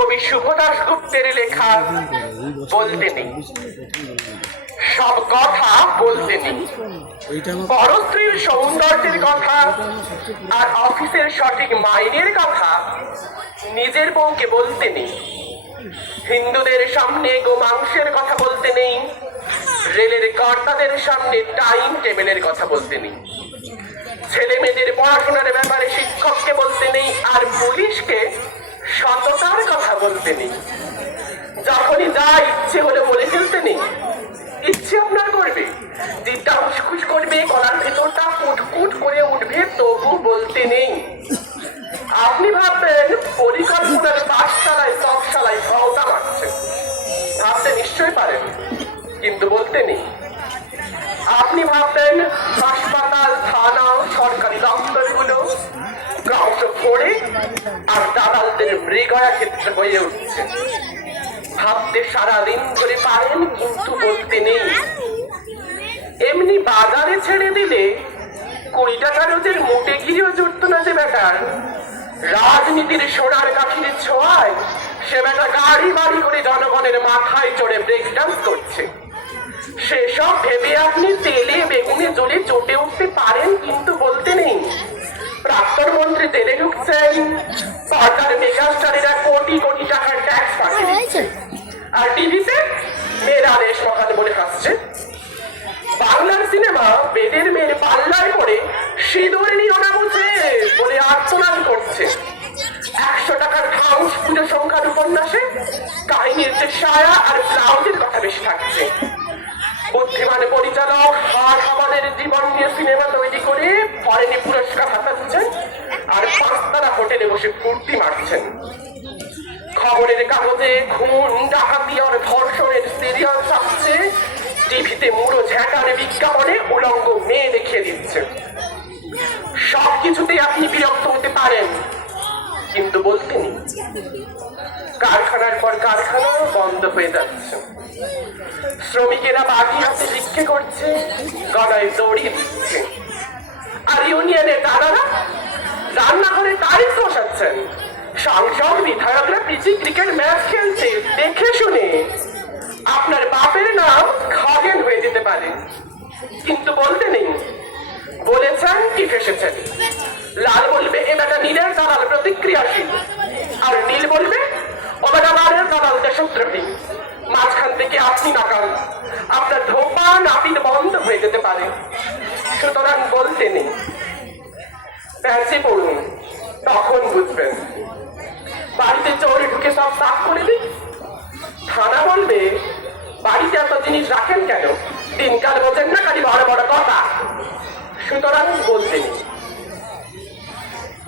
কবি শুভ দাশগুপ্তের লেখা বলতে নেই, সব কথা বলতে নেই। পরস্ত্রীর সৌন্দর্যের কথা আর অফিসের সঠিক মাইনের কথা নিজের বউকে বলতে নেই। হিন্দুদের সামনে গোমাংসের কথা বলতে নেই, রেলের কর্তাদের সামনে টাইম টেবিলের কথা বলতে নেই, ছেলে মেয়েদের পড়াশোনার ব্যাপারে শিক্ষককে বলতে নেই, আর পুলিশকে সততার কথা বলতে নেই। যখনই যা ইচ্ছে হলে বলে ফেলতে নেই। ইচ্ছে আপনার করবে, জিভটা উসখুস করবে, গলার ভেতরটা কুটকুট করে উঠবে, তবু বলতে নেই। আপনি ভাববেন পরিকল্পনার পাঠশালায় সবশালায় ভাওতা মারছে, ভাবতে নিশ্চয় পারেন, কিন্তু বলতে নেই। আপনি ভাববেন হাসপাতাল, থানা, সরকারি দপ্তরগুলো ক্রমশ পড়ে আর দালালদের মৃগয়া ক্ষেত্রে হয়ে উঠছে। ভাবতে সারাদিন ধরে পারেন, কিন্তু বলতে নেই। এমনি বাজারে ছেড়ে দিলে 20 টাকা রোজের মোটে গিয়েও জুটতো না যে বেটার। রাজনীতির সোনার কাঠির ছোঁয়ায় সে বেটা গাড়ি বাড়ি করে জনগণের মাথায় চড়ে ব্রেক ডান্স করছে। সেসব ভেবে আপনি তেলে বেগুনে জ্বলে চটে উঠতে পারেন, কিন্তু বলতে নেই। প্রাক্তন মন্ত্রী জেলে ঢুকছেন, সরকার মেগাস্টারেরা কোটি কোটি টাকার ট্যাক্স পাঠিয়ে দিচ্ছে, আর টিভিতে মেয়েরা রেশ মহান বলে হাসছে। বাংলার সিনেমা বেদের মেয়ের পাল্লায় করে সিঁদুর নিও না বুঝে বলে আর্তনাদ করছে। 100 টাকার হাউস পুজো সংখ্যার উপন্যাসে কাহিনীর যে সায়া আর ব্লাউজের কথা বেশি থাকছে। বুদ্ধিমান পরিচালক হাড় হামানের জীবন নিয়ে সিনেমা তৈরি করে ফরেনে পুরস্কার হাতাচ্ছেন, আর 5 হোটেলে বসে ফুর্তি মারছেন। খবরের কাগজে খুন, ডাকাতি আর ধর্ষণের সিরিয়াল ছাপছে, টিভিতে মুড়ো ঝ্যাঁটার বিজ্ঞাপনে উলঙ্গ মেয়ে দেখিয়ে দিচ্ছে। সবকিছুতেই আপনি বিরক্ত হতে পারেন, কিন্তু বলতে নেই। কারখানার পর কারখানা বন্ধ হয়ে যাচ্ছে, শ্রমিকেরা বাকি হাতে ভিক্ষে করছে, গলায় দড়ি দিচ্ছে, আর ইউনিয়নের দাদারা রান্নাঘরে টাইলস বসাচ্ছেন। সাংসদ বিধায়করা পিচি ক্রিকেট ম্যাচ খেলছে, দেখে শুনে আপনার বাপের নাম খাগেন হয়ে যেতে পারে, কিন্তু বলতে নেই। বলেছেন কি ফেসেছেন। লাল বলবে এ বেটা নীলের দালাল প্রতিক্রিয়াশীল, আর নীল বলবে ও বেটা লালের দালাল দেশদ্রোহী। মাঝখান থেকে আপনি নাকাল, আপনার ধোপা নাপিত বন্ধ হয়ে যেতে পারে। সুতরাং বলতে নেই। প্যাঁচে পড়ুন, তখন বুঝবেন। বাড়িতে চোর ঢুকে সব সাফ করে দিই। থানা বলবে বাড়িতে এত জিনিস রাখেন কেন, দিনকাল বোঝেন না, খালি বড় বড় কথা। সুতরাং বলতে নেই।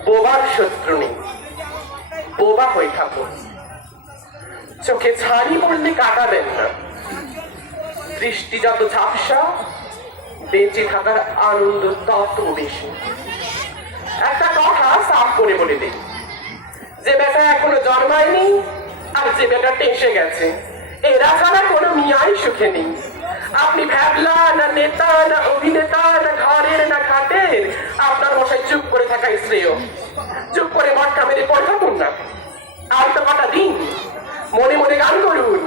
বোবার শত্রু নেই, বোবা হয়ে থাকুন। চোখে ছানি পড়লে কাটাবেন না। দৃষ্টি যত ঝাপসা, বেঁচে থাকার আনন্দ তত বেশি। একটা কথা সাফ করে বলে দিই, যে বেটা এখনো জন্মায়নি আর যে বেটা টেসে গেছে, এরা ছাড়া কোনো মিয়াই সুখে নেই। আপনি ভ্যাবলা না নেতা না অভিনেতা না ঘরের না খাটের, আপনার মশাই চুপ করে থাকাই শ্রেয়। চুপ করে মটকা মেরে পড়ে থাকুন না, আর তো কটা দিন মনে মনে গান করুন।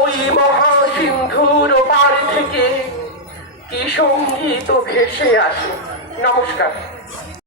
ওই মহা সিন্ধুর পার থেকে কি সঙ্গীত ভেসে আসে। নমস্কার।